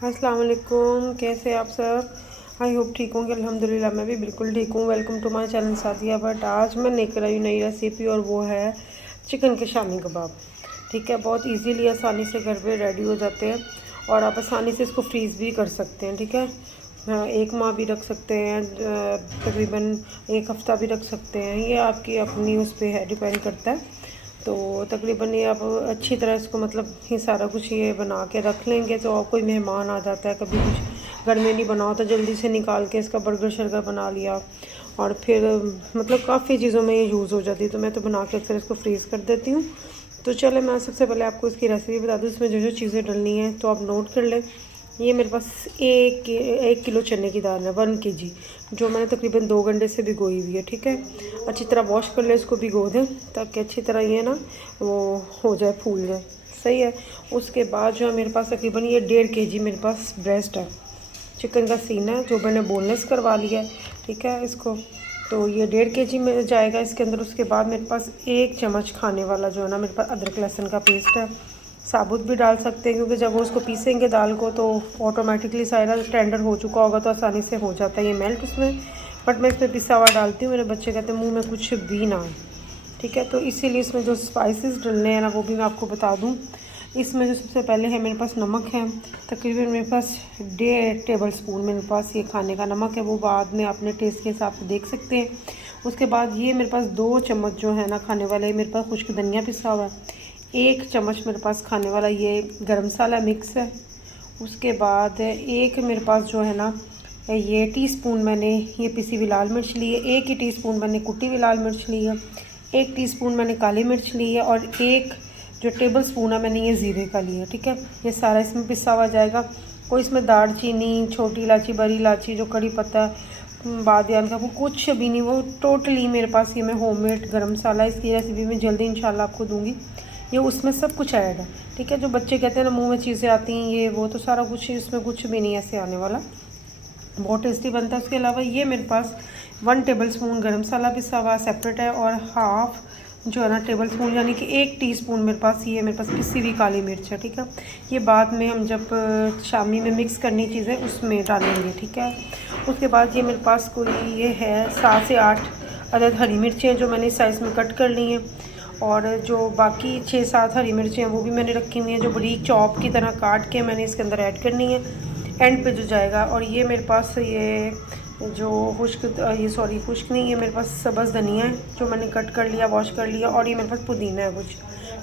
अस्सलाम वालेकुम, कैसे आप सब। आई होप ठीक होंगे। अल्हम्दुलिल्लाह मैं भी बिल्कुल ठीक हूँ। Welcome to my channel Sadia Butt. आज मैं लेकर आई नई रेसिपी और वो है चिकन के शामी कबाब। ठीक है, बहुत इजीली आसानी से घर पे रेडी हो जाते हैं और आप आसानी से इसको फ्रीज़ भी कर सकते हैं। ठीक है, एक माह भी रख सकते हैं, तकरीबन एक हफ़्ता भी रख सकते हैं। ये आपकी अपनी उस पर है, डिपेंड करता है। तो तकरीबन ये आप अच्छी तरह इसको मतलब ये सारा कुछ ये बना के रख लेंगे तो कोई मेहमान आ जाता है, कभी कुछ घर में नहीं बनाओ तो जल्दी से निकाल के इसका बर्गर शर्गर बना लिया और फिर मतलब काफ़ी चीज़ों में ये यूज़ हो जाती है। तो मैं तो बना के अक्सर इसको फ्रीज़ कर देती हूँ। तो चले मैं सबसे पहले आपको इसकी रेसिपी बता दूँ। इसमें जो जो चीज़ें डलनी है तो आप नोट कर लें। ये मेरे पास एक किलो चने की दाल है, 1 kg, जो मैंने तकरीबन 2 घंटे से भिगोई हुई है। ठीक है, अच्छी तरह वॉश कर ले, इसको भिगो दें ताकि अच्छी तरह ये ना वो हो जाए, फूल जाए। सही है। उसके बाद जो है मेरे पास तकरीबन ये 1.5 kg मेरे पास ब्रेस्ट है, चिकन का सीना है, जो मैंने बोनलेस करवा लिया है। ठीक है, इसको तो ये 1.5 kg में जाएगा इसके अंदर। उसके बाद मेरे पास 1 चम्मच खाने वाला जो है ना मेरे पास अदरक लहसुन का पेस्ट है। साबुत भी डाल सकते हैं क्योंकि जब वो उसको पीसेंगे दाल को तो ऑटोमेटिकली सारा टेंडर हो चुका होगा तो आसानी से हो जाता है ये मेल्ट उसमें। बट मैं इसमें पिसा हुआ डालती हूँ, मेरे बच्चे कहते हैं मुंह में कुछ भी ना आए। ठीक है, तो इसीलिए इसमें जो स्पाइसेस डलने हैं ना वो भी मैं आपको बता दूँ। इसमें जो सबसे पहले है मेरे पास नमक है, तकरीबन मेरे पास 1.5 टेबल स्पून मेरे पास ये खाने का नमक है, वो बाद में अपने टेस्ट के हिसाब से देख सकते हैं। उसके बाद ये मेरे पास 2 चम्मच जो है ना खाने वाले, मेरे पास खुश्क धनिया पिसा हुआ है। 1 चम्मच मेरे पास खाने वाला ये गरम मसाला मिक्स है। उसके बाद एक मेरे पास जो है ना ये टीस्पून मैंने ये पिसी हुई लाल मिर्च ली है, 1 ही टीस्पून मैंने कुटी हुई लाल मिर्च ली है, 1 टीस्पून मैंने काली मिर्च ली है और 1 जो टेबल स्पून है मैंने ये ज़ीरे का लिया। ठीक है, ये सारा इसमें पिसा हुआ जाएगा। कोई इसमें दालचीनी, छोटी इलायची, बड़ी इलायची, जो कड़ी पत्ता, बादियान का, वो कुछ भी नहीं, वो टोटली मेरे पास ये मैं होममेड गरम मसाला, इसकी रेसिपी में जल्दी इंशाल्लाह आपको दूंगी। ये उसमें सब कुछ ऐड है। ठीक है, जो बच्चे कहते हैं ना मुंह में चीज़ें आती हैं ये वो, तो सारा कुछ इसमें कुछ भी नहीं ऐसे आने वाला, बहुत टेस्टी बनता है। उसके अलावा ये मेरे पास 1 टेबल स्पून गरम मसाला पिसा हुआ सेपरेट है और हाफ़ जो है ना टेबल स्पून यानी कि 1 टीस्पून मेरे पास ये मेरे पास पिसी हुई काली मिर्च है। ठीक है, ये बाद में हम जब शामी में मिक्स करनी चीज़ें उसमें डालेंगे। ठीक है, उसके बाद ये मेरे पास कोई ये है 7 से 8 अदद हरी मिर्चें जो मैंने साइज़ में कट कर ली हैं और जो बाकी 6-7 हरी मिर्चें हैं वो भी मैंने रखी हुई हैं, जो बरीक चॉप की तरह काट के मैंने इसके अंदर ऐड करनी है एंड पे जो जाएगा। और ये मेरे पास ये जो खुश्क नहीं, ये मेरे पास सब्ज़ धनिया है जो मैंने कट कर लिया, वॉश कर लिया, और ये मेरे पास पुदीना है कुछ।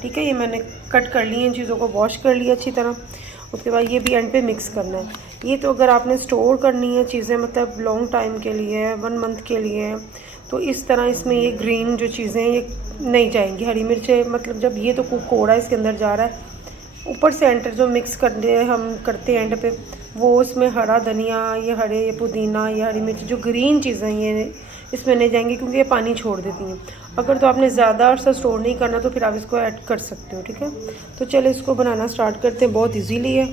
ठीक है, ये मैंने कट कर लिए, इन चीज़ों को वॉश कर लिया अच्छी तरह। उसके बाद ये भी एंड पे मिक्स करना है। ये तो अगर आपने स्टोर करनी है चीज़ें मतलब लॉन्ग टाइम के लिए, 1 मंथ के लिए, तो इस तरह इसमें ये ग्रीन जो चीज़ें ये नहीं जाएंगी। हरी मिर्चें मतलब जब ये तो कुक हो रहा है इसके अंदर जा रहा है, ऊपर से एंटर जो मिक्स करते हैं हम करते हैं एंड पे, वो उसमें हरा धनिया, ये पुदीना, ये हरी मिर्च, जो ग्रीन चीज़ें ये इसमें नहीं जाएंगी क्योंकि ये पानी छोड़ देती हैं। अगर तो आपने ज़्यादा अर्सा स्टोर नहीं करना तो फिर आप इसको ऐड कर सकते हो। ठीक है, तो चलो इसको बनाना स्टार्ट करते हैं। बहुत इजीली है,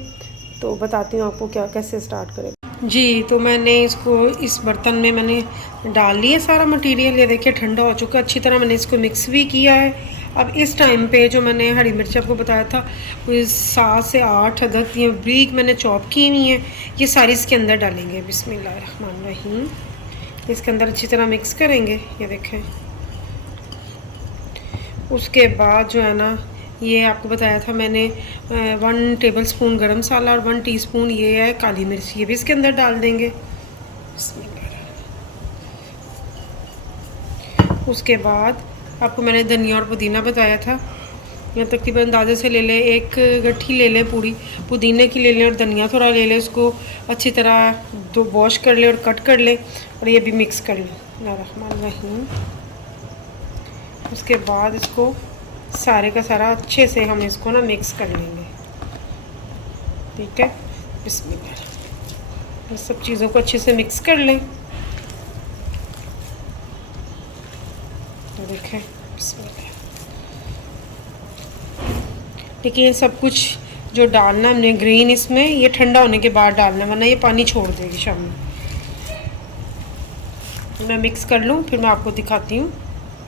तो बताती हूँ आपको क्या कैसे स्टार्ट करें। जी, तो मैंने इसको इस बर्तन में मैंने डाल लिया सारा मटेरियल। ये देखिए ठंडा हो चुका अच्छी तरह, मैंने इसको मिक्स भी किया है। अब इस टाइम पे जो मैंने हरी मिर्च आपको बताया था कोई 7 से 8 अदद ये ब्रीक मैंने चॉप की हुई है, ये सारी इसके अंदर डालेंगे। बिस्मिल्लाहिर्रहमानिर्रहीम। इसके अंदर अच्छी तरह मिक्स करेंगे, ये देखें। उसके बाद जो है ना ये आपको बताया था मैंने 1 टेबल स्पून गरम मसाला और 1 टीस्पून ये है काली मिर्च, ये भी इसके अंदर डाल देंगे। उसके बाद आपको मैंने धनिया और पुदीना बताया था, या तकरीबन अंदाजे से ले लें, 1 गट्ठी ले लें पूरी पुदीने की ले लें और धनिया थोड़ा ले लें, उसको अच्छी तरह दो वॉश कर लें और कट कर लें और ये भी मिक्स कर लें। बिस्मिल्लाहिर्रहमानिर्रहीम। उसके बाद इसको सारे का सारा अच्छे से हम इसको ना मिक्स कर लेंगे। ठीक है, बिस्मिल्लाह। सब चीज़ों को अच्छे से मिक्स कर लें। तो देखें, बिस्मिल्लाह। लेकिन सब कुछ जो डालना हमने ग्रीन इसमें ये ठंडा होने के बाद डालना, वरना ये पानी छोड़ देगी शाम में। मैं मिक्स कर लूँ फिर मैं आपको दिखाती हूँ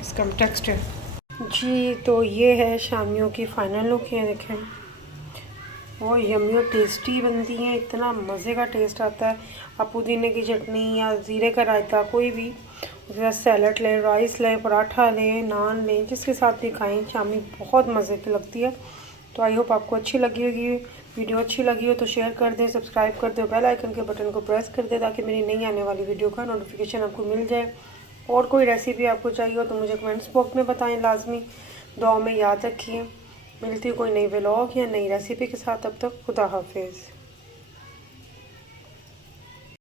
इसका टेक्सचर। जी, तो ये है शामियों की फ़ाइनल लुक, ये देखें। और यम्मी और टेस्टी बनती हैं, इतना मज़े का टेस्ट आता है। आप पुदीने की चटनी या ज़ीरे का रायता कोई भी, उसके साथ सैलड लें, राइस लें, पराठा लें, नान लें, जिसके साथ भी खाएं, चामी बहुत मज़े की लगती है। तो आई होप आपको अच्छी लगी होगी वीडियो। अच्छी लगी हो तो शेयर कर दें, सब्सक्राइब कर दें, बेल आइकन के बटन को प्रेस कर दें ताकि मेरी नई आने वाली वीडियो का नोटिफिकेशन आपको मिल जाए। और कोई रेसिपी आपको चाहिए हो तो मुझे कमेंट्स बॉक्स में बताएं लाजमी। दुआ में याद रखिए। मिलती है कोई नई व्लॉग या नई रेसिपी के साथ। तब तक खुदा हाफिज़।